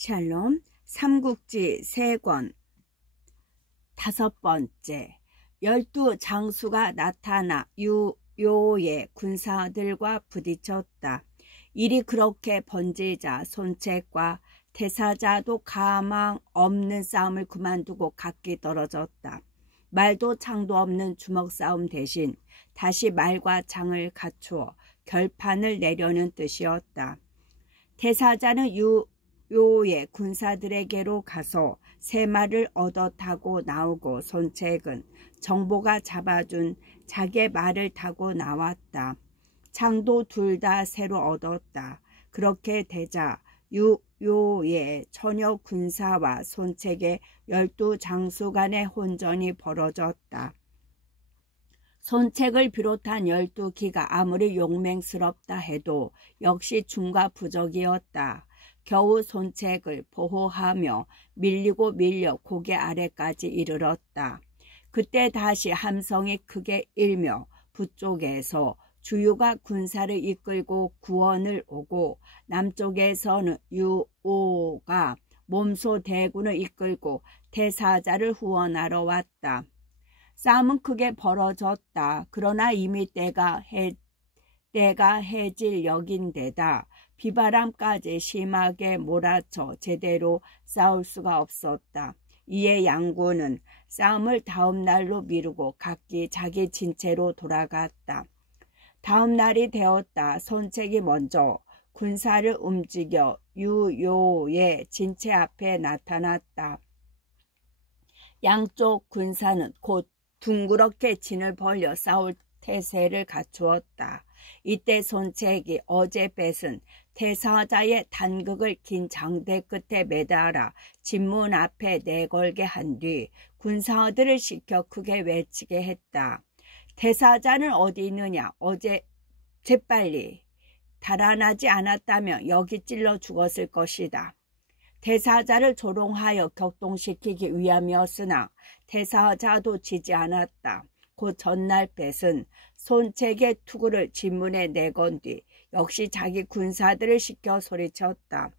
샬롬 삼국지 3권 5번째 12장수가 나타나 유요의 군사들과 부딪혔다. 일이 그렇게 번지자 손책과 태사자도 가망 없는 싸움을 그만두고 각기 떨어졌다. 말도 창도 없는 주먹 싸움 대신 다시 말과 창을 갖추어 결판을 내려는 뜻이었다. 태사자는 유요의 군사들에게로 가서 새 말을 얻어 타고 나오고 손책은 정보가 잡아준 자기의 말을 타고 나왔다. 창도 둘 다 새로 얻었다. 그렇게 되자 유요의 처녀 군사와 손책의 12장수 간의 혼전이 벌어졌다. 손책을 비롯한 12기가 아무리 용맹스럽다 해도 역시 중과 부적이었다. 겨우 손책을 보호하며 밀리고 밀려 고개 아래까지 이르렀다. 그때 다시 함성이 크게 일며 북쪽에서 주유가 군사를 이끌고 구원을 오고 남쪽에서는 유오가 몸소 대군을 이끌고 태사자를 후원하러 왔다. 싸움은 크게 벌어졌다. 그러나 이미 때가 해질 역인데다 비바람까지 심하게 몰아쳐 제대로 싸울 수가 없었다. 이에 양군은 싸움을 다음 날로 미루고 각기 자기 진체로 돌아갔다. 다음 날이 되었다. 손책이 먼저 군사를 움직여 유요의 진체 앞에 나타났다. 양쪽 군사는 곧 둥그렇게 진을 벌려 싸울 태세를 갖추었다. 이때 손책이 어제 뺏은 태사자의 단극을 긴 장대 끝에 매달아 진문 앞에 내걸게 한 뒤 군사들을 시켜 크게 외치게 했다. 태사자는 어디 있느냐? 어제 재빨리 달아나지 않았다면 여기 찔러 죽었을 것이다. 태사자를 조롱하여 격동시키기 위함이었으나 태사자도 지지 않았다. 곧 전날 뺏은 손책의 투구를 진문에 내건 뒤 역시 자기 군사들을 시켜 소리쳤다.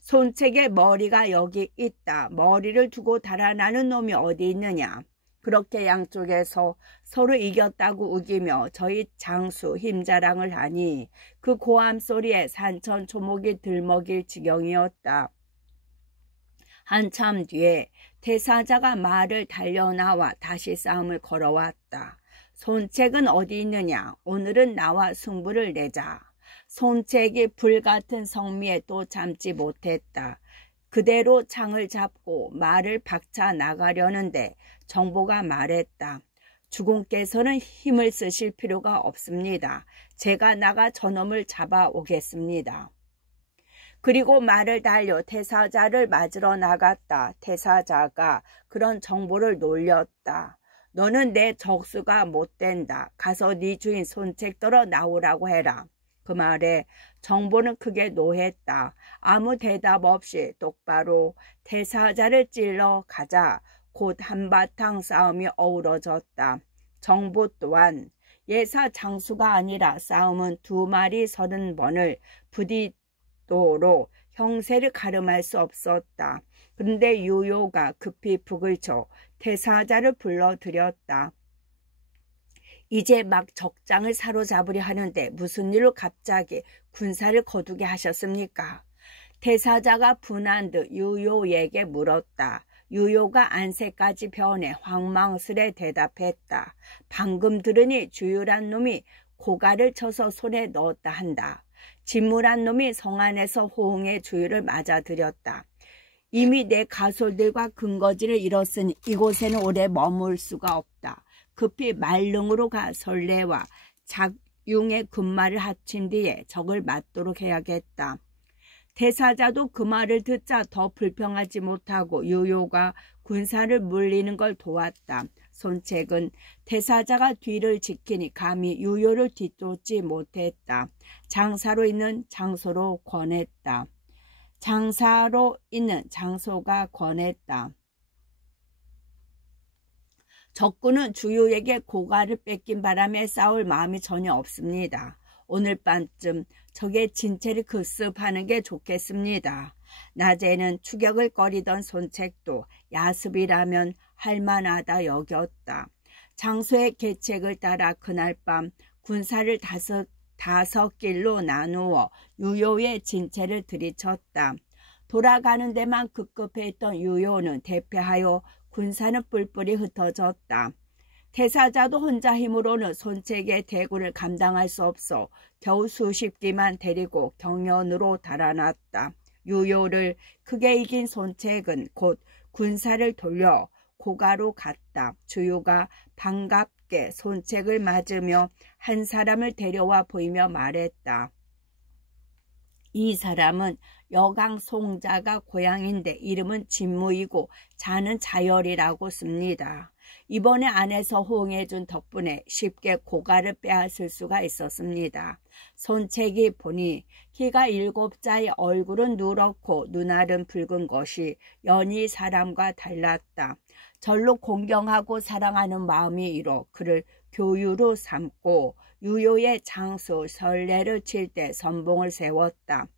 손책의 머리가 여기 있다. 머리를 두고 달아나는 놈이 어디 있느냐. 그렇게 양쪽에서 서로 이겼다고 우기며 저희 장수 힘자랑을 하니 그 고함 소리에 산천 초목이 들먹일 지경이었다. 한참 뒤에 태사자가 말을 달려나와 다시 싸움을 걸어왔다. 손책은 어디 있느냐? 오늘은 나와 승부를 내자. 손책이 불같은 성미에 또 참지 못했다. 그대로 창을 잡고 말을 박차 나가려는데 정보가 말했다. 주공께서는 힘을 쓰실 필요가 없습니다. 제가 나가 저놈을 잡아오겠습니다. 그리고 말을 달려 태사자를 맞으러 나갔다. 태사자가 그런 정보를 놀렸다. 너는 내 적수가 못된다. 가서 네 주인 손책더러 나오라고 해라. 그 말에 정보는 크게 노했다. 아무 대답 없이 똑바로 태사자를 찔러 가자 곧 한바탕 싸움이 어우러졌다. 정보 또한 예사 장수가 아니라 싸움은 2마리 30번을 부딪도록 형세를 가름할 수 없었다. 그런데 유요가 급히 북을 쳐 태사자를 불러들였다. 이제 막 적장을 사로잡으려 하는데 무슨 일로 갑자기 군사를 거두게 하셨습니까? 태사자가 분한 듯 유요에게 물었다. 유요가 안색까지 변해 황망스레 대답했다. 방금 들으니 주유란 놈이 고가를 쳐서 손에 넣었다 한다. 진무란 놈이 성 안에서 호응의 주유를 맞아들였다. 이미 내 가솔들과 근거지를 잃었으니 이곳에는 오래 머물 수가 없다. 급히 말릉으로 가 설레와 작융의 군마를 합친 뒤에 적을 맞도록 해야겠다. 태사자도 그 말을 듣자 더 불평하지 못하고 유요가 군사를 물리는 걸 도왔다. 손책은 태사자가 뒤를 지키니 감히 유요를 뒤쫓지 못했다. 장사로 있는 장소로 권했다. 장사로 있는 장소가 권했다. 적군은 주유에게 고가를 뺏긴 바람에 싸울 마음이 전혀 없습니다. 오늘 밤쯤 적의 진체를 급습하는 게 좋겠습니다. 낮에는 추격을 꺼리던 손책도 야습이라면 할만하다 여겼다. 장소의 계책을 따라 그날 밤 군사를 다섯 길로 나누어 유효의 진체를 들이쳤다. 돌아가는 데만 급급했던 유효는 대패하여 군사는 뿔뿔이 흩어졌다. 태사자도 혼자 힘으로는 손책의 대군을 감당할 수 없어 겨우 수십 기만 데리고 경연으로 달아났다. 유효를 크게 이긴 손책은 곧 군사를 돌려 고가로 갔다. 주유가 반갑게 손책을 맞으며 한 사람을 데려와 보이며 말했다. 이 사람은 여강 송자가 고향인데 이름은 진무이고 자는 자열이라고 씁니다. 이번에 안에서 호응해준 덕분에 쉽게 고가를 빼앗을 수가 있었습니다. 손책이 보니 키가 7자의 얼굴은 누렇고 눈알은 붉은 것이 연히 사람과 달랐다. 절로 공경하고 사랑하는 마음이 일어 그를 교유로 삼고 유효의 장수 설례를 칠 때 선봉을 세웠다.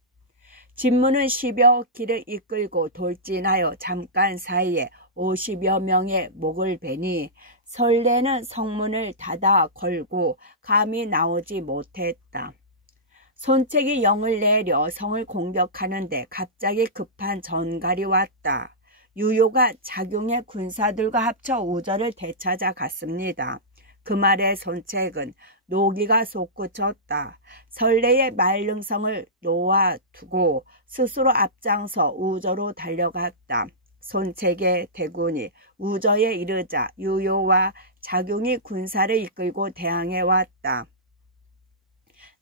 진무는 10여 기를 이끌고 돌진하여 잠깐 사이에 50여 명의 목을 베니 설례는 성문을 닫아 걸고 감히 나오지 못했다. 손책이 영을 내려 성을 공격하는데 갑자기 급한 전갈이 왔다. 유효가 작용의 군사들과 합쳐 우저를 되찾아 갔습니다. 그 말에 손책은 노기가 솟구쳤다. 설례의 말릉성을 놓아두고 스스로 앞장서 우저로 달려갔다. 손책의 대군이 우저에 이르자 유효와 작용이 군사를 이끌고 대항해 왔다.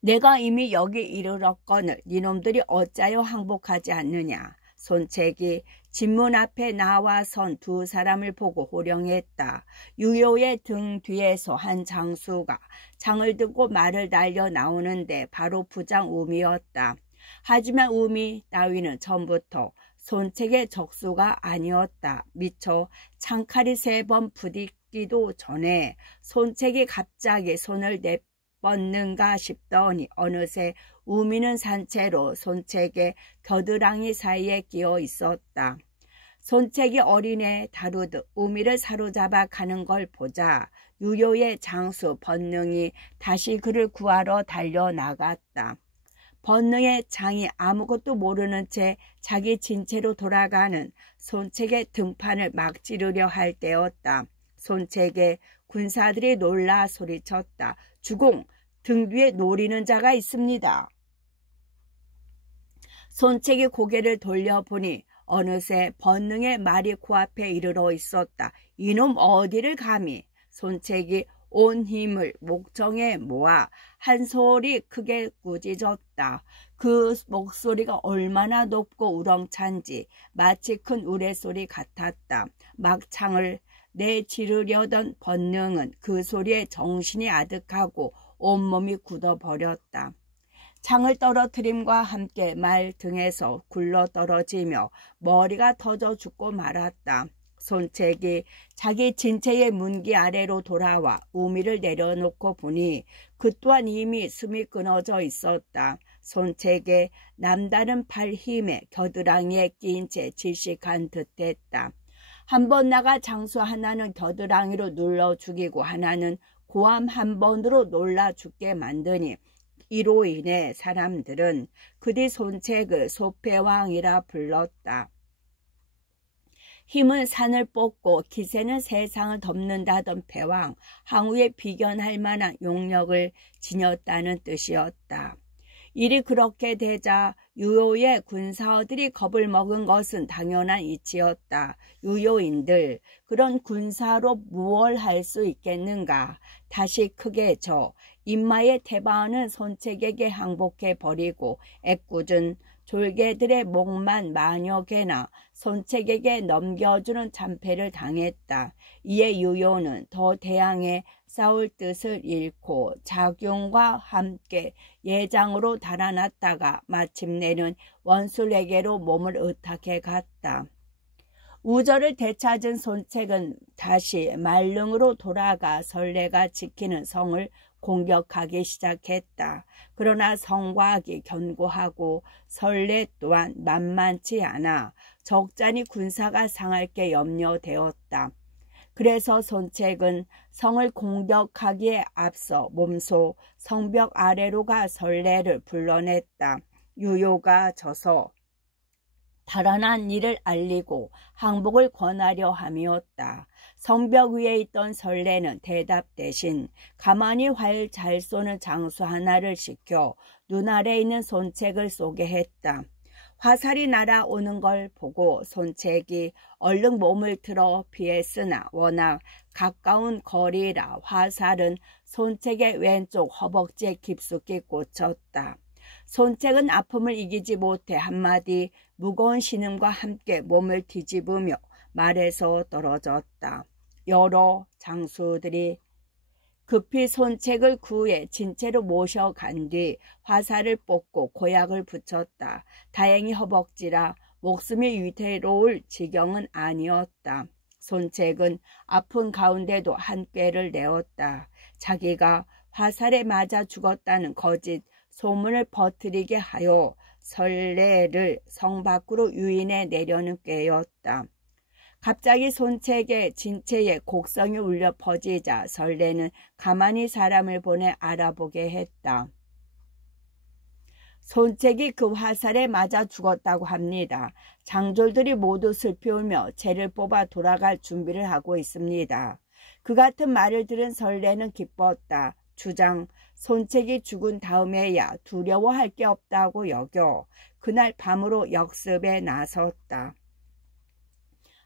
내가 이미 여기 이르렀거늘 니놈들이 어찌하여 항복하지 않느냐. 손책이 진문 앞에 나와 선 두 사람을 보고 호령했다. 유효의 등 뒤에서 한 장수가 창을 들고 말을 달려 나오는데 바로 부장 우미였다. 하지만 우미 따위는 처음부터 손책의 적수가 아니었다. 미처 창칼이 3번 부딪기도 전에 손책이 갑자기 손을 내뻗는가 싶더니 어느새 우미는 산채로 손책의 겨드랑이 사이에 끼어 있었다. 손책이 어린애 다루듯 우미를 사로잡아 가는 걸 보자 유효의 장수 번능이 다시 그를 구하러 달려나갔다. 번능의 장이 아무것도 모르는 채 자기 진체로 돌아가는 손책의 등판을 막 찌르려 할 때였다. 손책의 군사들이 놀라 소리쳤다. 주공, 등 뒤에 노리는 자가 있습니다. 손책이 고개를 돌려보니 어느새 번능의 말이 코앞에 이르러 있었다. 이놈 어디를 감히. 손책이 온 힘을 목청에 모아 한 소리 크게 꾸짖었다. 그 목소리가 얼마나 높고 우렁찬지 마치 큰 우레소리 같았다. 막 창을 내지르려던 번능은 그 소리에 정신이 아득하고 온몸이 굳어버렸다. 창을 떨어뜨림과 함께 말 등에서 굴러 떨어지며 머리가 터져 죽고 말았다. 손책이 자기 진체의 문기 아래로 돌아와 우미를 내려놓고 보니 그 또한 이미 숨이 끊어져 있었다. 손책의 남다른 팔 힘에 겨드랑이에 끼인 채 질식한 듯했다. 한 번 나가 장수 하나는 겨드랑이로 눌러 죽이고 하나는 고함 한 번으로 놀라 죽게 만드니 이로 인해 사람들은 그뒤 손책을 소패왕이라 불렀다. 힘은 산을 뽑고 기세는 세상을 덮는다던 패왕, 항우에 비견할 만한 용력을 지녔다는 뜻이었다. 일이 그렇게 되자 유효의 군사들이 겁을 먹은 것은 당연한 이치였다. 유효인들, 그런 군사로 무얼 할 수 있겠는가. 다시 크게 져 인마의 태반은 손책에게 항복해 버리고 애꿎은 졸개들의 목만 만여 개나 손책에게 넘겨주는 참패를 당했다. 이에 유효는 더 대항해 싸울 뜻을 잃고 작용과 함께 예장으로 달아났다가 마침내는 원술에게로 몸을 의탁해 갔다. 우저를 되찾은 손책은 다시 말릉으로 돌아가 설례가 지키는 성을 공격하기 시작했다. 그러나 성곽이 견고하고 설레 또한 만만치 않아 적잖이 군사가 상할 게 염려되었다. 그래서 손책은 성을 공격하기에 앞서 몸소 성벽 아래로 가 설레를 불러냈다. 유요가 져서 달아난 일을 알리고 항복을 권하려 함이었다. 성벽 위에 있던 설레는 대답 대신 가만히 활 잘 쏘는 장수 하나를 시켜 눈 아래 있는 손책을 쏘게 했다. 화살이 날아오는 걸 보고 손책이 얼른 몸을 틀어 피했으나 워낙 가까운 거리라 화살은 손책의 왼쪽 허벅지에 깊숙이 꽂혔다. 손책은 아픔을 이기지 못해 한마디 무거운 신음과 함께 몸을 뒤집으며 말에서 떨어졌다. 여러 장수들이 급히 손책을 구해 진채로 모셔간 뒤 화살을 뽑고 고약을 붙였다. 다행히 허벅지라 목숨이 위태로울 지경은 아니었다. 손책은 아픈 가운데도 한 꾀를 내었다. 자기가 화살에 맞아 죽었다는 거짓 소문을 퍼뜨리게 하여 설레를 성 밖으로 유인해 내려는 꾀였다. 갑자기 손책의 진체에 곡성이 울려 퍼지자 설레는 가만히 사람을 보내 알아보게 했다. 손책이 그 화살에 맞아 죽었다고 합니다. 장졸들이 모두 슬피 울며 채를 뽑아 돌아갈 준비를 하고 있습니다. 그 같은 말을 들은 설레는 기뻤다. 주장 손책이 죽은 다음에야 두려워할 게 없다고 여겨 그날 밤으로 역습에 나섰다.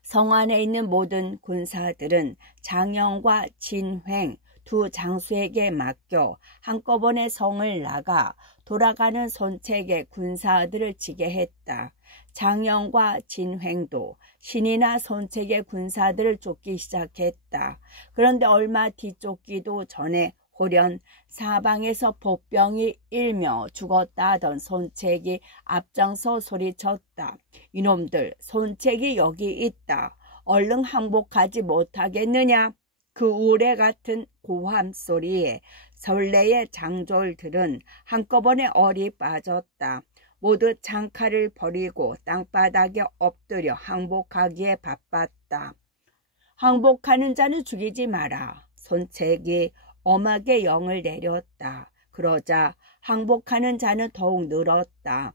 성 안에 있는 모든 군사들은 장영과 진횡 두 장수에게 맡겨 한꺼번에 성을 나가 돌아가는 손책의 군사들을 치게 했다. 장영과 진횡도 신이나 손책의 군사들을 쫓기 시작했다. 그런데 얼마 뒤쫓기도 전에 호련 사방에서 복병이 일며 죽었다 하던 손책이 앞장서 소리쳤다. 이놈들 손책이 여기 있다. 얼른 항복하지 못하겠느냐? 그 우레 같은 고함 소리에 설레의 장졸들은 한꺼번에 얼이 빠졌다. 모두 창칼을 버리고 땅바닥에 엎드려 항복하기에 바빴다. 항복하는 자는 죽이지 마라. 손책이 엄하게 영을 내렸다. 그러자 항복하는 자는 더욱 늘었다.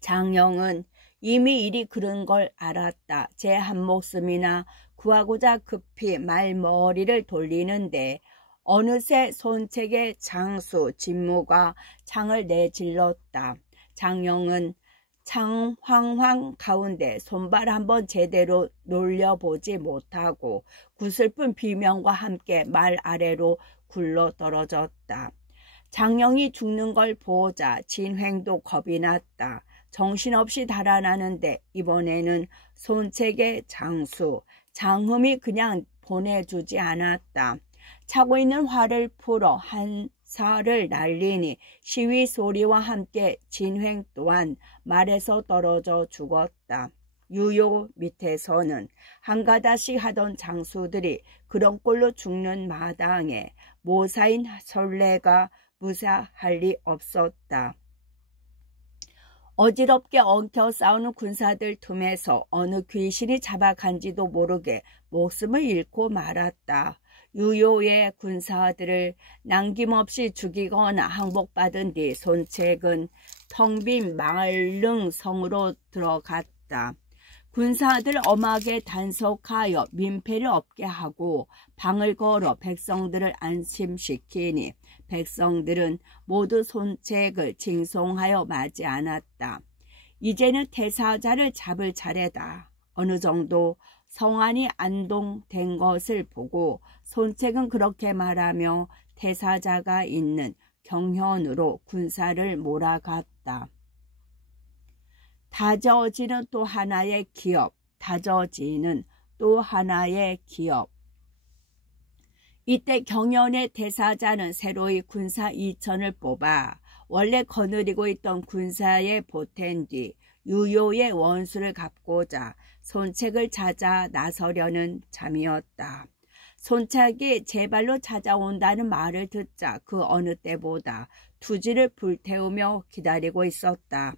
장영은 이미 일이 그런 걸 알았다. 제 한 목숨이나 구하고자 급히 말머리를 돌리는데 어느새 손책의 장수 진무가 창을 내질렀다. 장영은 창 황황 가운데 손발 한번 제대로 놀려보지 못하고 구슬픈 비명과 함께 말 아래로 굴러 떨어졌다. 장영이 죽는 걸 보자 진횡도 겁이 났다. 정신없이 달아나는데 이번에는 손책의 장수 장흠이 그냥 보내주지 않았다. 차고 있는 활을 풀어 한 살을 날리니 시위 소리와 함께 진횡 또한 말에서 떨어져 죽었다. 유요 밑에서는 한 가닥씩 하던 장수들이 그런 꼴로 죽는 마당에 모사인 설레가 무사할 리 없었다. 어지럽게 엉켜 싸우는 군사들 틈에서 어느 귀신이 잡아간지도 모르게 목숨을 잃고 말았다. 유요의 군사들을 남김없이 죽이거나 항복받은 뒤 손책은 텅 빈 마을릉 성으로 들어갔다. 군사들 엄하게 단속하여 민폐를 없게 하고 방을 걸어 백성들을 안심시키니 백성들은 모두 손책을 징송하여 맞지 않았다. 이제는 태사자를 잡을 차례다. 어느 정도 성안이 안동된 것을 보고 손책은 그렇게 말하며 태사자가 있는 경현으로 군사를 몰아갔다. 다져지는 또 하나의 기업, 다져지는 또 하나의 기업. 이때 경연의 대사자는 새로이 군사 2천을 뽑아 원래 거느리고 있던 군사에 보탠 뒤 유요의 원수를 갚고자 손책을 찾아 나서려는 참이었다. 손책이 제 발로 찾아온다는 말을 듣자 그 어느 때보다 투지를 불태우며 기다리고 있었다.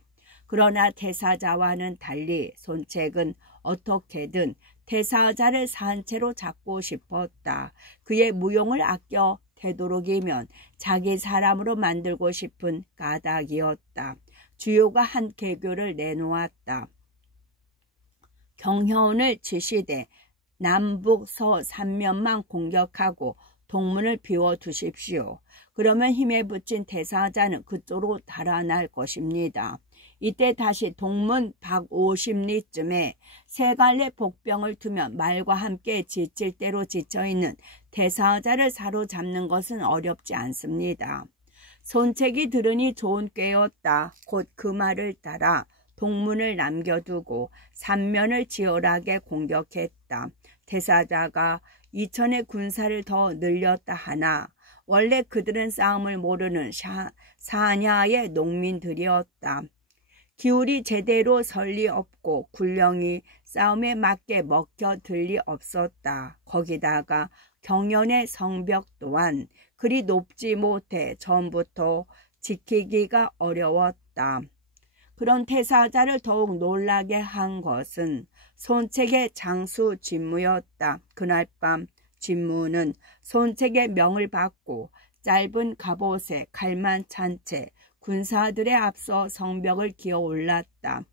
그러나 태사자와는 달리 손책은 어떻게든 태사자를 산채로 잡고 싶었다. 그의 무용을 아껴 되도록이면 자기 사람으로 만들고 싶은 까닭이었다. 주요가 한 계교를 내놓았다. 경현을 지시되 남북 서 3면만 공격하고 동문을 비워두십시오. 그러면 힘에 붙인 태사자는 그쪽으로 달아날 것입니다. 이때 다시 동문 박 50리쯤에 세 갈래 복병을 두면 말과 함께 지칠 대로 지쳐있는 태사자를 사로잡는 것은 어렵지 않습니다. 손책이 들으니 좋은 꾀였다. 곧 그 말을 따라 동문을 남겨두고 삼면을 치열하게 공격했다. 태사자가 2000의 군사를 더 늘렸다 하나 원래 그들은 싸움을 모르는 사냐의 농민들이었다. 기울이 제대로 설 리 없고 군령이 싸움에 맞게 먹혀들 리 없었다. 거기다가 경연의 성벽 또한 그리 높지 못해 전부터 지키기가 어려웠다. 그런 태사자를 더욱 놀라게 한 것은 손책의 장수 진무였다. 그날 밤 진무는 손책의 명을 받고 짧은 갑옷에 칼만 찬 채 군사들에 앞서 성벽을 기어 올랐다.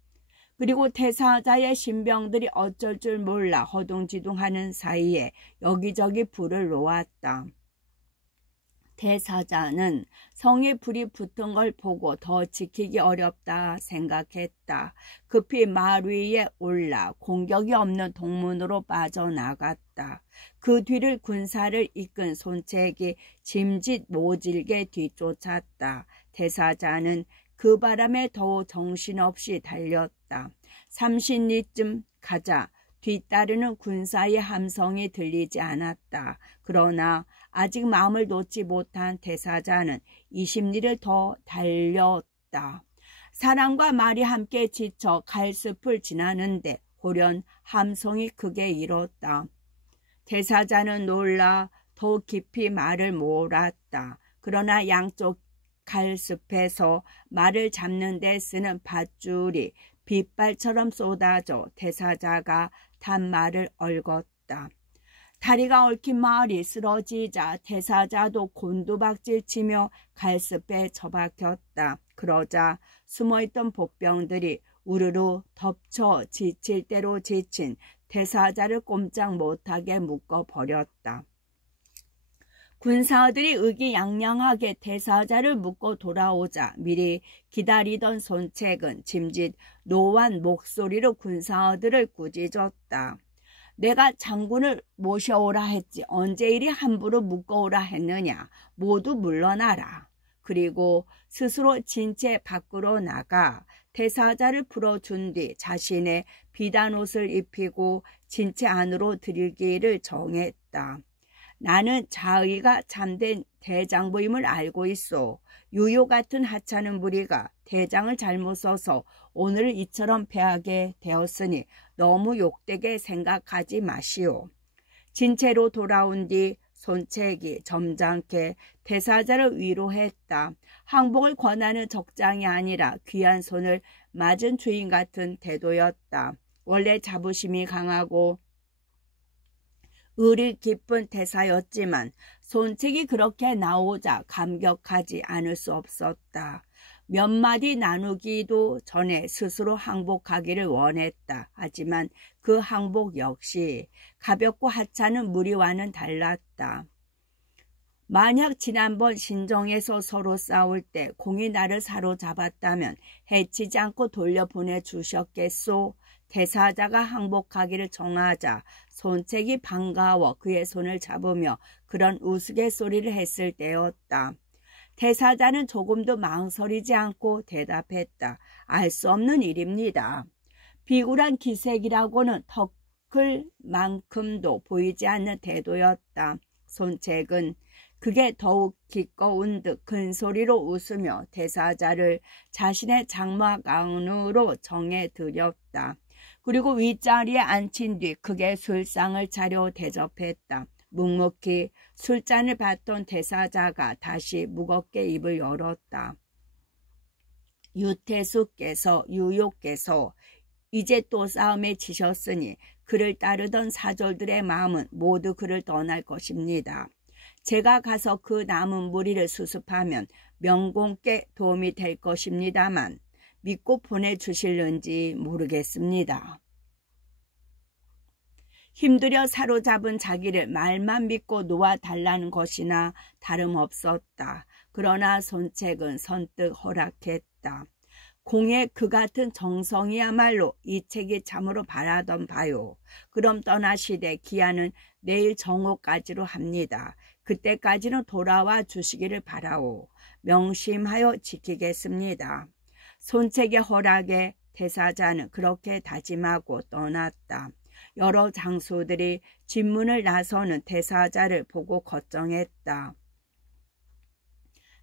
그리고 태사자의 신병들이 어쩔 줄 몰라 허둥지둥하는 사이에 여기저기 불을 놓았다. 태사자는 성에 불이 붙은 걸 보고 더 지키기 어렵다 생각했다. 급히 말 위에 올라 공격이 없는 동문으로 빠져나갔다. 그 뒤를 군사를 이끈 손책이 짐짓 모질게 뒤쫓았다. 태사자는 그 바람에 더욱 정신없이 달렸다. 30리쯤 가자 뒤따르는 군사의 함성이 들리지 않았다. 그러나 아직 마음을 놓지 못한 태사자는 20리를 더 달렸다. 사람과 말이 함께 지쳐 갈숲을 지나는데 호련 함성이 크게 일었다. 태사자는 놀라 더 깊이 말을 몰았다. 그러나 양쪽 갈숲에서 말을 잡는 데 쓰는 밧줄이 빗발처럼 쏟아져 태사자가 탄 말을 얽었다. 다리가 얽힌 말이 쓰러지자 태사자도 곤두박질 치며 갈습에 처박혔다. 그러자 숨어있던 복병들이 우르르 덮쳐 지칠 대로 지친 태사자를 꼼짝 못하게 묶어버렸다. 군사들이 의기양양하게 태사자를 묶고 돌아오자 미리 기다리던 손책은 짐짓 노한 목소리로 군사들을 꾸짖었다. 내가 장군을 모셔오라 했지 언제 이리 함부로 묶어오라 했느냐. 모두 물러나라. 그리고 스스로 진채 밖으로 나가 태사자를 풀어준 뒤 자신의 비단옷을 입히고 진채 안으로 들이기를 정했다. 나는 자의가 참된 대장부임을 알고 있어. 유효 같은 하찮은 무리가 대장을 잘못 써서 오늘 이처럼 패하게 되었으니 너무 욕되게 생각하지 마시오. 진채로 돌아온 뒤 손책이 점잖게 태사자를 위로했다. 항복을 권하는 적장이 아니라 귀한 손을 맞은 주인 같은 태도였다. 원래 자부심이 강하고 의리 깊은 태사였지만 손책이 그렇게 나오자 감격하지 않을 수 없었다. 몇 마디 나누기도 전에 스스로 항복하기를 원했다. 하지만 그 항복 역시 가볍고 하찮은 무리와는 달랐다. 만약 지난번 신정에서 서로 싸울 때 공이 나를 사로잡았다면 해치지 않고 돌려보내 주셨겠소? 태사자가 항복하기를 정하자 손책이 반가워 그의 손을 잡으며 그런 우스갯소리를 했을 때였다. 태사자는 조금도 망설이지 않고 대답했다. 알 수 없는 일입니다. 비굴한 기색이라고는 턱을 만큼도 보이지 않는 태도였다. 손책은 그게 더욱 기꺼운 듯 큰 소리로 웃으며 태사자를 자신의 장막 안으로 정해들였다. 그리고 윗자리에 앉힌 뒤 크게 술상을 차려 대접했다. 묵묵히 술잔을 받던 대사자가 다시 무겁게 입을 열었다. 유효께서 이제 또 싸움에 지셨으니 그를 따르던 사졸들의 마음은 모두 그를 떠날 것입니다. 제가 가서 그 남은 무리를 수습하면 명공께 도움이 될 것입니다만 믿고 보내주실는지 모르겠습니다. 힘들여 사로잡은 자기를 말만 믿고 놓아달라는 것이나 다름없었다. 그러나 손책은 선뜻 허락했다. 공의 그 같은 정성이야말로 이 책이 참으로 바라던 바요. 그럼 떠나시되 기한은 내일 정오까지로 합니다. 그때까지는 돌아와 주시기를 바라오. 명심하여 지키겠습니다. 손책의 허락에 대사자는 그렇게 다짐하고 떠났다. 여러 장수들이 진문을 나서는 대사자를 보고 걱정했다.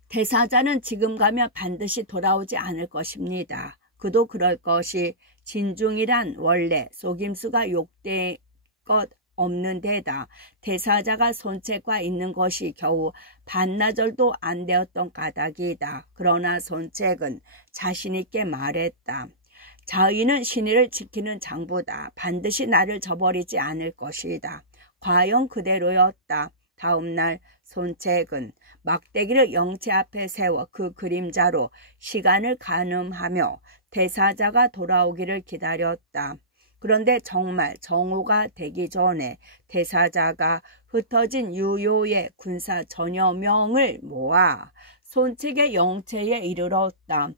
대사자는 지금 가면 반드시 돌아오지 않을 것입니다. 그도 그럴 것이 진중이란 원래 속임수가 욕될 것 없는 데다 대사자가 손책과 있는 것이 겨우 반나절도 안 되었던 까닭이다. 그러나 손책은 자신있게 말했다. 자의는 신의를 지키는 장부다. 반드시 나를 저버리지 않을 것이다. 과연 그대로였다. 다음날 손책은 막대기를 영체 앞에 세워 그 그림자로 시간을 가늠하며 대사자가 돌아오기를 기다렸다. 그런데 정말 정오가 되기 전에 대사자가 흩어진 유효의 군사 전여 명을 모아 손책의 영체에 이르렀다.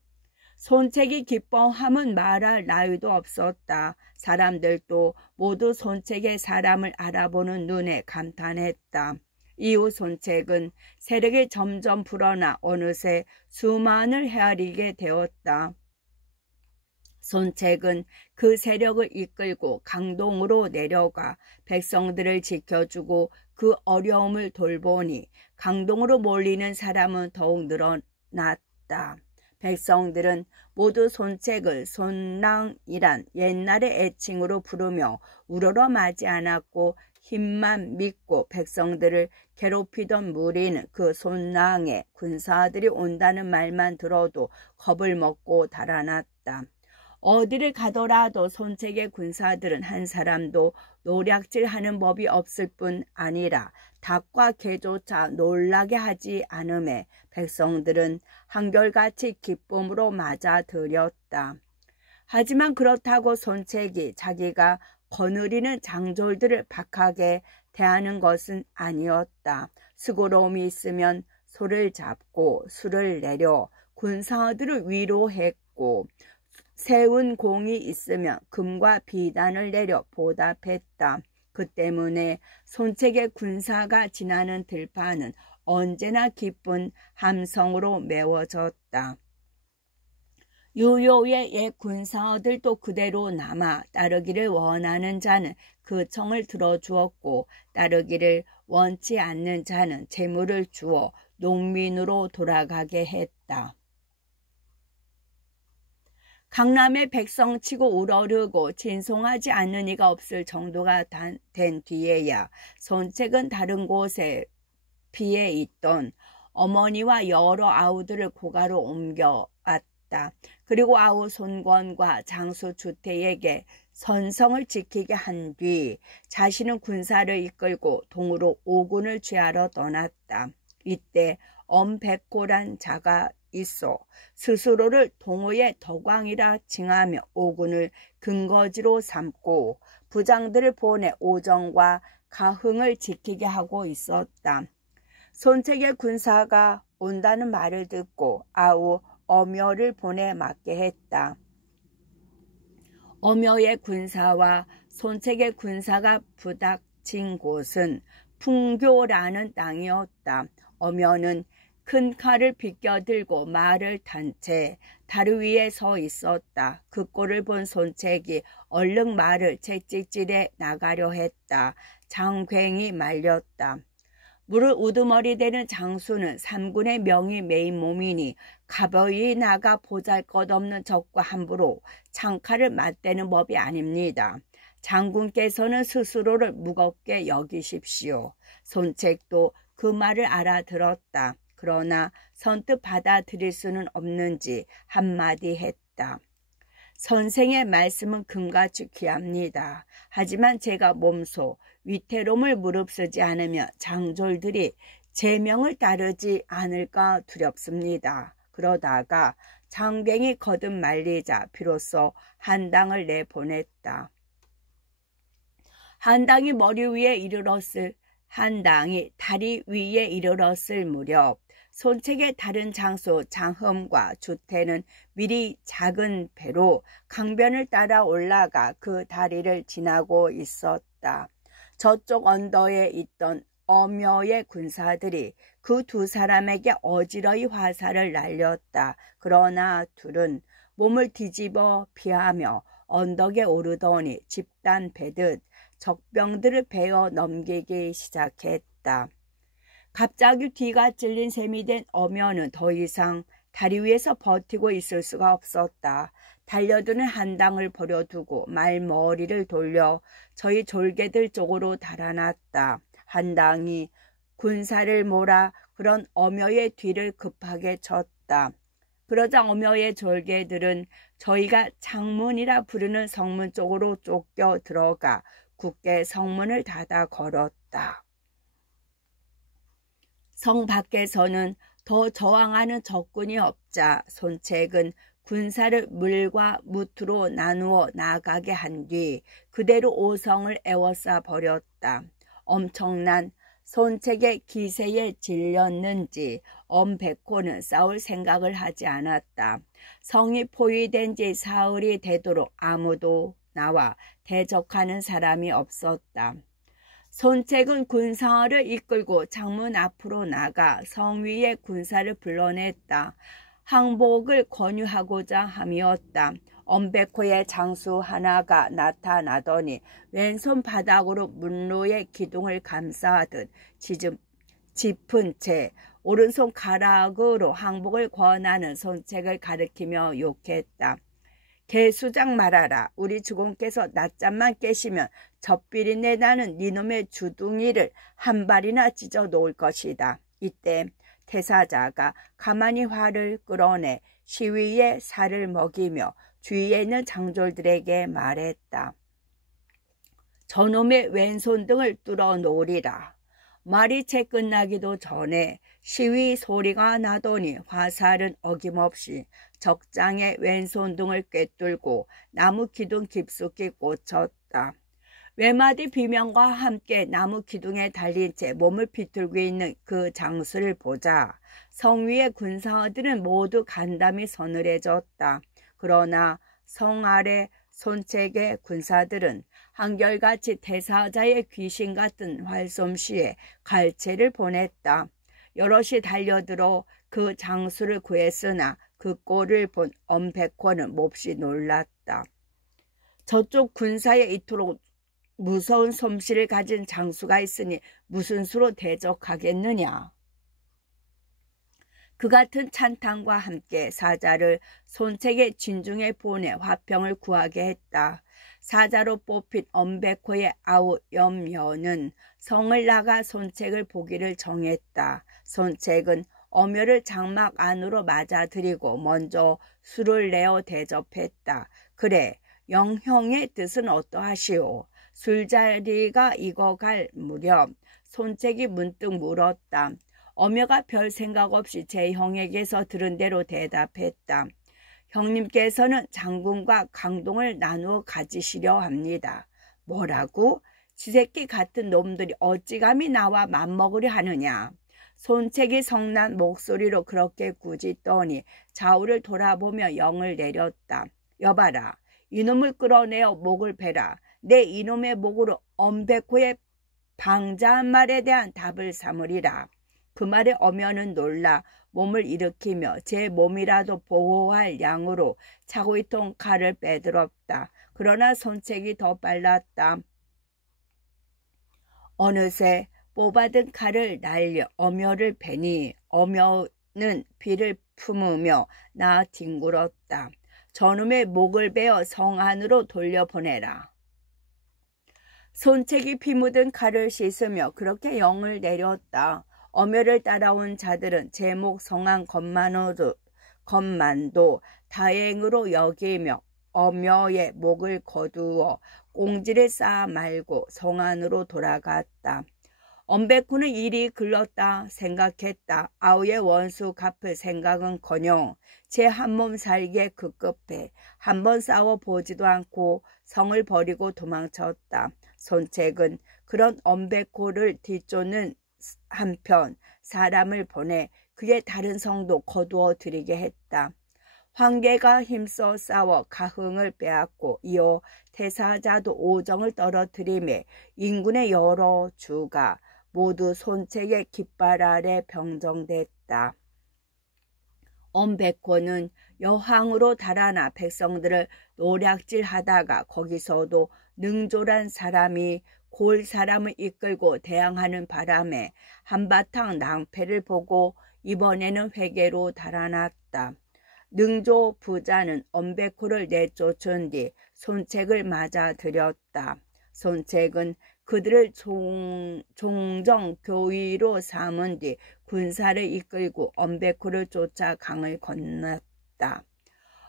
손책이 기뻐함은 말할 나위도 없었다. 사람들도 모두 손책의 사람을 알아보는 눈에 감탄했다. 이후 손책은 세력이 점점 불어나 어느새 수만을 헤아리게 되었다. 손책은 그 세력을 이끌고 강동으로 내려가 백성들을 지켜주고 그 어려움을 돌보니 강동으로 몰리는 사람은 더욱 늘어났다. 백성들은 모두 손책을 손랑이란 옛날의 애칭으로 부르며 우러러 맞지 않았고 힘만 믿고 백성들을 괴롭히던 무리는 그 손랑의 군사들이 온다는 말만 들어도 겁을 먹고 달아났다. 어디를 가더라도 손책의 군사들은 한 사람도 노략질하는 법이 없을 뿐 아니라 닭과 개조차 놀라게 하지 않음에 백성들은 한결같이 기쁨으로 맞아들였다. 하지만 그렇다고 손책이 자기가 거느리는 장졸들을 박하게 대하는 것은 아니었다. 수고로움이 있으면 소를 잡고 술을 내려 군사들을 위로했고 세운 공이 있으면 금과 비단을 내려 보답했다. 그 때문에 손책의 군사가 지나는 들판은 언제나 기쁜 함성으로 메워졌다. 유효의 옛 군사들도 그대로 남아 따르기를 원하는 자는 그 청을 들어주었고 따르기를 원치 않는 자는 재물을 주어 농민으로 돌아가게 했다. 강남의 백성치고 우러르고 진송하지 않는 이가 없을 정도가 된 뒤에야 손책은 다른 곳에 피해 있던 어머니와 여러 아우들을 고가로 옮겨왔다. 그리고 아우 손권과 장수 주태에게 선성을 지키게 한 뒤 자신은 군사를 이끌고 동으로 오군을 취하러 떠났다. 이때 엄백호란 자가 있어 스스로를 동호의 덕왕이라 칭하며 오군을 근거지로 삼고 부장들을 보내 오정과 가흥을 지키게 하고 있었다. 손책의 군사가 온다는 말을 듣고 아우 엄여를 보내 맞게 했다. 엄여의 군사와 손책의 군사가 부닥친 곳은 풍교라는 땅이었다. 엄여는 큰 칼을 비껴들고 말을 탄 채 다리 위에 서 있었다. 그 꼴을 본 손책이 얼른 말을 채찍질해 나가려 했다. 장괭이 말렸다. 물을 우두머리 대는 장수는 삼군의 명이 메인 몸이니 가벼이 나가 보잘것없는 적과 함부로 창칼을 맞대는 법이 아닙니다. 장군께서는 스스로를 무겁게 여기십시오. 손책도 그 말을 알아들었다. 그러나 선뜻 받아들일 수는 없는지 한마디 했다. 선생의 말씀은 금같이 귀합니다. 하지만 제가 몸소 위태로움을 무릅쓰지 않으면 장졸들이 제 명을 따르지 않을까 두렵습니다. 그러다가 장병이 거듭 말리자 비로소 한당을 내보냈다. 한당이 다리 위에 이르렀을 무렵 손책의 다른 장수 장흠과 주태는 미리 작은 배로 강변을 따라 올라가 그 다리를 지나고 있었다. 저쪽 언덕에 있던 어묘의 군사들이 그 두 사람에게 어지러이 화살을 날렸다. 그러나 둘은 몸을 뒤집어 피하며 언덕에 오르더니 집단 베듯 적병들을 베어 넘기기 시작했다. 갑자기 뒤가 찔린 셈이 된 어묘는 더 이상 다리 위에서 버티고 있을 수가 없었다. 달려드는 한당을 버려두고 말머리를 돌려 저희 졸개들 쪽으로 달아났다. 한당이 군사를 몰아 그런 어묘의 뒤를 급하게 쳤다. 그러자 어묘의 졸개들은 저희가 창문이라 부르는 성문 쪽으로 쫓겨 들어가 굳게 성문을 닫아 걸었다. 성 밖에서는 더 저항하는 적군이 없자 손책은 군사를 물과 무트로 나누어 나가게 한 뒤 그대로 오성을 에워싸 버렸다. 엄청난 손책의 기세에 질렸는지 엄백호는 싸울 생각을 하지 않았다. 성이 포위된 지 사흘이 되도록 아무도 나와 대적하는 사람이 없었다. 손책은 군사를 이끌고 창문 앞으로 나가 성 위에 군사를 불러냈다. 항복을 권유하고자 함이었다. 엄백호의 장수 하나가 나타나더니 왼손 바닥으로 문로의 기둥을 감싸듯 짚은 채 오른손 가락으로 항복을 권하는 손책을 가리키며 욕했다. 개수장 말하라. 우리 주공께서 낮잠만 깨시면 젖비린내 나는 니놈의 주둥이를 한 발이나 찢어 놓을 것이다. 이때 태사자가 가만히 화를 끌어내 시위에 살을 먹이며 주위에 있는 장졸들에게 말했다. 저놈의 왼손 등을 뚫어 놓으리라. 말이 채 끝나기도 전에 시위 소리가 나더니 화살은 어김없이 적장의 왼손 등을 꿰뚫고 나무 기둥 깊숙이 꽂혔다. 외마디 비명과 함께 나무 기둥에 달린 채 몸을 비틀고 있는 그 장수를 보자 성 위의 군사들은 모두 간담이 서늘해졌다. 그러나 성 아래 손책의 군사들은 한결같이 태사자의 귀신 같은 활솜씨에 갈채를 보냈다. 여럿이 달려들어 그 장수를 구했으나 그 꼴을 본 엄백호는 몹시 놀랐다. 저쪽 군사에 이토록 무서운 솜씨를 가진 장수가 있으니 무슨 수로 대적하겠느냐. 그 같은 찬탄과 함께 사자를 손책의 진중에 보내 화평을 구하게 했다. 사자로 뽑힌 엄백호의 아우 염여는 성을 나가 손책을 보기를 정했다. 손책은 어묘를 장막 안으로 맞아들이고 먼저 술을 내어 대접했다. 그래, 영형의 뜻은 어떠하시오? 술자리가 익어갈 무렵 손책이 문득 물었다. 어묘가 별 생각 없이 제 형에게서 들은 대로 대답했다. 형님께서는 장군과 강동을 나누어 가지시려 합니다. 뭐라고? 지새끼 같은 놈들이 어찌 감히 나와 맘먹으려 하느냐. 손책이 성난 목소리로 그렇게 꾸짖더니 좌우를 돌아보며 영을 내렸다. 여봐라. 이놈을 끌어내어 목을 베라. 내 이놈의 목으로 엄백호의 방자한 말에 대한 답을 삼으리라. 그 말에 어묘는 놀라 몸을 일으키며 제 몸이라도 보호할 양으로 차고 있던 칼을 빼들었다. 그러나 손책이 더 빨랐다. 어느새 뽑아든 칼을 날려 어묘를 베니 어묘는 비를 품으며 나 뒹굴었다. 저놈의 목을 베어 성 안으로 돌려보내라. 손책이 피 묻은 칼을 씻으며 그렇게 영을 내렸다. 엄여를 따라온 자들은 제목 성한 것만도 다행으로 여기며 엄여의 목을 거두어 꽁지를 쌓아 말고 성 안으로 돌아갔다. 엄베코는 일이 글렀다 생각했다. 아우의 원수 갚을 생각은커녕 제 한몸 살기에 급급해 한번 싸워보지도 않고 성을 버리고 도망쳤다. 손책은 그런 엄베코를 뒤쫓는 한편 사람을 보내 그의 다른 성도 거두어 들이게 했다. 황제가 힘써 싸워 가흥을 빼앗고 이어 태사자도 오정을 떨어뜨리매 인군의 여러 주가 모두 손책의 깃발 아래 병정됐다. 엄베코는 여항으로 달아나 백성들을 노략질하다가 거기서도 능졸한 사람이 골 사람을 이끌고 대항하는 바람에 한바탕 낭패를 보고 이번에는 회개로 달아났다. 능조 부자는 엄베코를 내쫓은 뒤 손책을 맞아들였다. 손책은 그들을 종정교위로 삼은 뒤 군사를 이끌고 엄베코를 쫓아 강을 건넜다.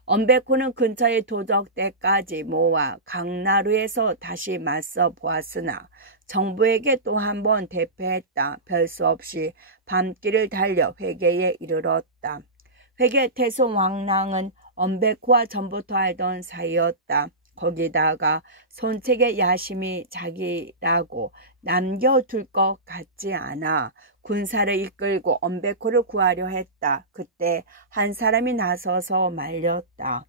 엄베코는 근처의 도적대까지 모아 강나루에서 다시 맞서 보았으나 정부에게 또 한 번 대패했다. 별 수 없이 밤길을 달려 회계에 이르렀다. 회계 태손 왕랑은 엄베코와 전부터 알던 사이였다. 거기다가 손책의 야심이 자기라고 남겨둘 것 같지 않아 군사를 이끌고 엄베코를 구하려 했다. 그때 한 사람이 나서서 말렸다.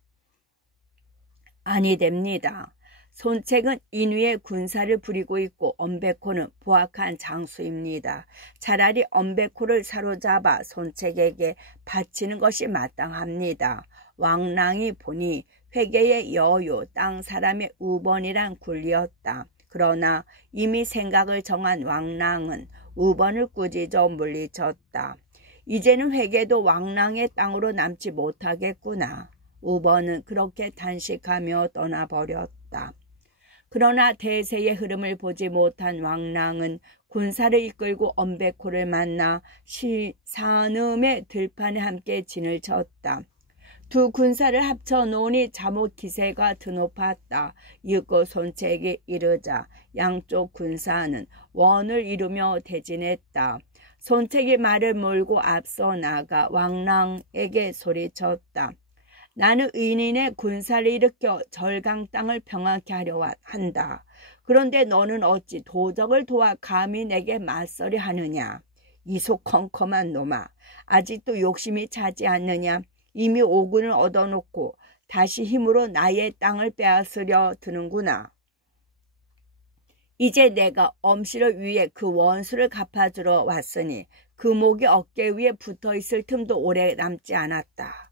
아니 됩니다. 손책은 인위의 군사를 부리고 있고 엄베코는 보악한 장수입니다. 차라리 엄베코를 사로잡아 손책에게 바치는 것이 마땅합니다. 왕랑이 보니 회계의 여유 땅 사람의 우번이란 굴리였다. 그러나 이미 생각을 정한 왕랑은 우번을 꾸짖어 물리쳤다. 이제는 회계도 왕랑의 땅으로 남지 못하겠구나. 우번은 그렇게 탄식하며 떠나버렸다. 그러나 대세의 흐름을 보지 못한 왕랑은 군사를 이끌고 엄베코를 만나 산음의 들판에 함께 진을 쳤다. 두 군사를 합쳐 놓으니 잠옷 기세가 드높았다. 이윽고 손책이 이르자 양쪽 군사는 원을 이루며 대진했다. 손책이 말을 몰고 앞서 나가 왕랑에게 소리쳤다. 나는 의인의 군사를 일으켜 절강 땅을 평안케 하려 한다. 그런데 너는 어찌 도적을 도와 감히 내게 맞서려 하느냐. 이속컴컴한 놈아, 아직도 욕심이 차지 않느냐. 이미 오군을 얻어놓고 다시 힘으로 나의 땅을 빼앗으려 드는구나. 이제 내가 엄씨를 위해 그 원수를 갚아주러 왔으니 그 목이 어깨 위에 붙어있을 틈도 오래 남지 않았다.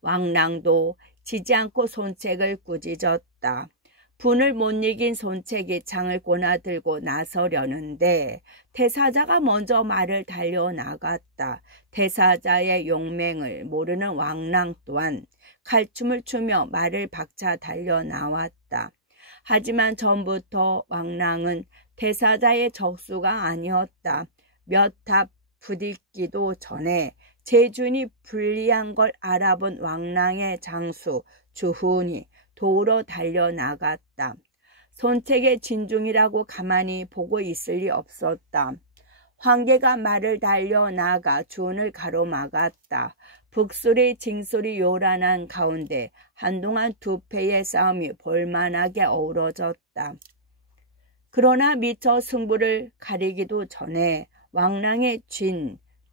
왕랑도 지지 않고 손책을 꾸짖었다. 분을 못 이긴 손책이 창을 꼬나들고 나서려는데 태사자가 먼저 말을 달려나갔다. 태사자의 용맹을 모르는 왕랑 또한 칼춤을 추며 말을 박차 달려나왔다. 하지만 전부터 왕랑은 태사자의 적수가 아니었다. 몇 탑 부딪기도 전에 제준이 불리한 걸 알아본 왕랑의 장수 주훈이 도우러 달려나갔다. 손책의 진중이라고 가만히 보고 있을 리 없었다. 황제가 말을 달려나가 주훈을 가로막았다. 북소리 징소리 요란한 가운데 한동안 두 패의 싸움이 볼만하게 어우러졌다. 그러나 미처 승부를 가리기도 전에 왕랑의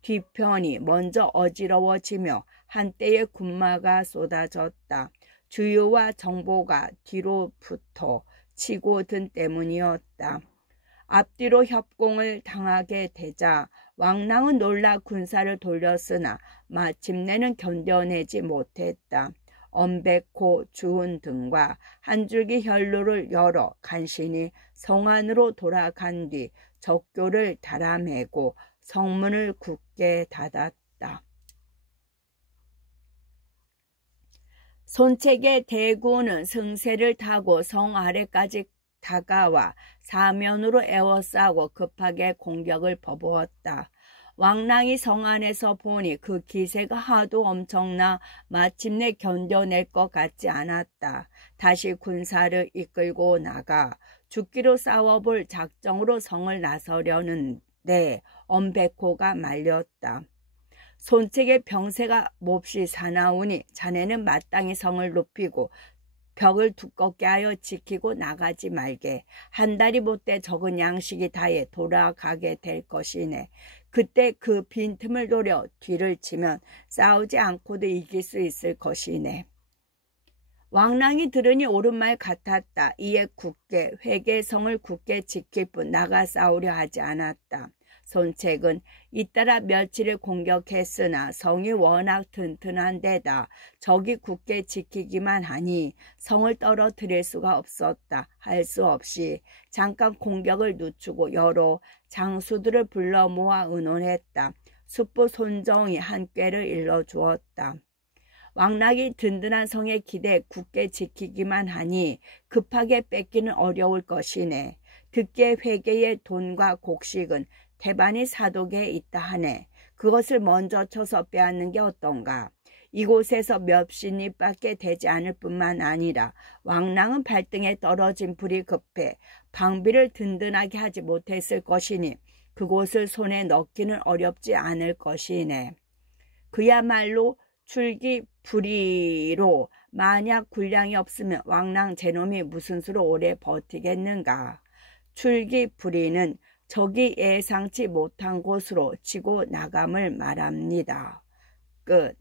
뒤편이 먼저 어지러워지며 한때의 군마가 쏟아졌다. 주유와 정보가 뒤로 붙어 치고 든 때문이었다. 앞뒤로 협공을 당하게 되자 왕랑은 놀라 군사를 돌렸으나 마침내는 견뎌내지 못했다. 엄베코, 주훈 등과 한 줄기 혈로를 열어 간신히 성 안으로 돌아간 뒤 적교를 달아매고 성문을 굳게 닫았다. 손책의 대군은 승세를 타고 성 아래까지 다가와 사면으로 에워싸고 급하게 공격을 퍼부었다. 왕랑이 성 안에서 보니 그 기세가 하도 엄청나 마침내 견뎌낼 것 같지 않았다. 다시 군사를 이끌고 나가 죽기로 싸워볼 작정으로 성을 나서려는데 엄백호가 말렸다. 손책의 병세가 몹시 사나우니 자네는 마땅히 성을 높이고 벽을 두껍게 하여 지키고 나가지 말게. 한 달이 못돼 적은 양식이 다해 돌아가게 될 것이네. 그때 그 빈틈을 노려 뒤를 치면 싸우지 않고도 이길 수 있을 것이네. 왕랑이 들으니 옳은 말 같았다. 이에 굳게 회계성을 굳게 지킬 뿐 나가 싸우려 하지 않았다. 손책은 잇따라 며칠을 공격했으나 성이 워낙 튼튼한 데다 적이 굳게 지키기만 하니 성을 떨어뜨릴 수가 없었다. 할 수 없이 잠깐 공격을 늦추고 여러 장수들을 불러 모아 의논했다. 숙부 손정이 한 꾀를 일러주었다. 왕락이 든든한 성에 기대 굳게 지키기만 하니 급하게 뺏기는 어려울 것이네. 듣기에 회계의 돈과 곡식은 태반이 사독에 있다 하네. 그것을 먼저 쳐서 빼앗는 게 어떤가. 이곳에서 몇 신입밖에 되지 않을 뿐만 아니라 왕랑은 발등에 떨어진 불이 급해 방비를 든든하게 하지 못했을 것이니 그곳을 손에 넣기는 어렵지 않을 것이네. 그야말로 출기불이로 만약 군량이 없으면 왕랑 제놈이 무슨 수로 오래 버티겠는가. 출기불이는 적이 예상치 못한 곳으로 치고 나감을 말합니다. 끝.